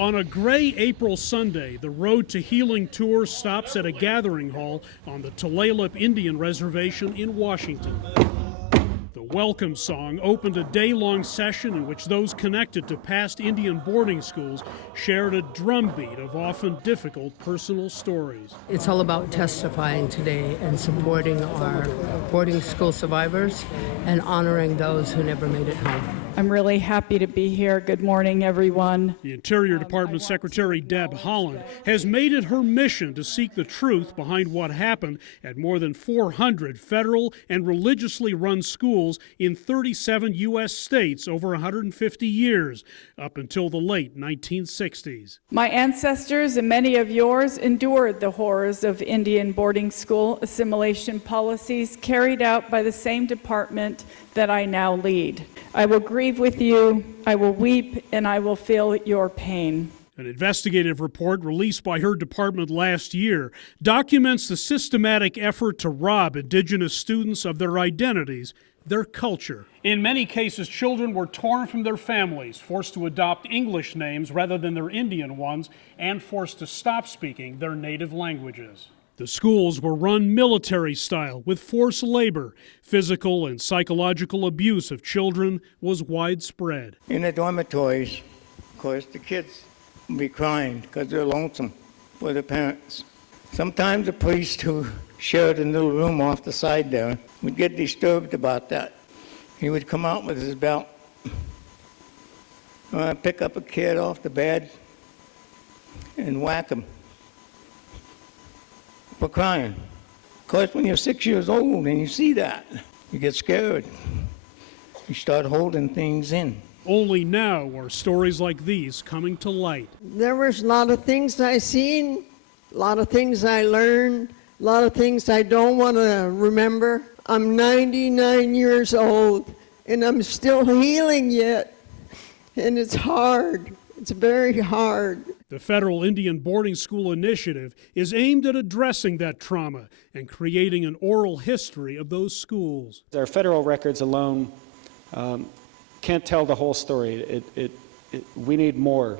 On a gray April Sunday, the Road to Healing tour stops at a gathering hall on the Tulalip Indian Reservation in Washington. The welcome song opened a day-long session in which those connected to past Indian boarding schools shared a drumbeat of often difficult personal stories. It's all about testifying today and supporting our boarding school survivors and honoring those who never made it home. I'm really happy to be here. Good morning, everyone. The Interior Department Secretary Deb Haaland has made it her mission to seek the truth behind what happened at more than 400 federal and religiously run schools in 37 U.S. states over 150 years, up until the late 1960s. My ancestors and many of yours endured the horrors of Indian boarding school assimilation policies carried out by the same department that I now lead. I will grieve with you, I will weep, and I will feel your pain. An investigative report released by her department last year documents the systematic effort to rob Indigenous students of their identities, their culture. In many cases, children were torn from their families, forced to adopt English names rather than their Indian ones, and forced to stop speaking their native languages. The schools were run military style with forced labor. Physical and psychological abuse of children was widespread. In the dormitories, of course, the kids would be crying because they're lonesome for their parents. Sometimes the priest who shared a little room off the side there would get disturbed about that. He would come out with his belt, pick up a kid off the bed and whack him for crying. Of course, when you're 6 years old and you see that, you get scared. You start holding things in. Only now are stories like these coming to light. There was a lot of things I seen, a lot of things I learned, a lot of things I don't want to remember. I'm 99 years old and I'm still healing yet. And it's hard. It's very hard. The Federal Indian Boarding School Initiative is aimed at addressing that trauma and creating an oral history of those schools. Our federal records alone can't tell the whole story. We need more.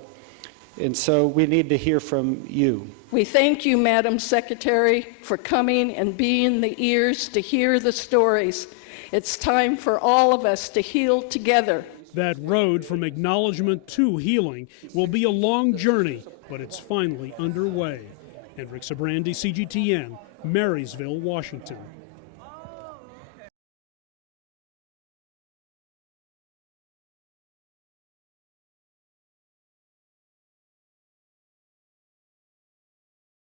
And so we need to hear from you. We thank you, Madam Secretary, for coming and being the ears to hear the stories. It's time for all of us to heal together. That road from acknowledgement to healing will be a long journey, but it's finally underway. Hendrik, Sybrandy, CGTN, Marysville, Washington.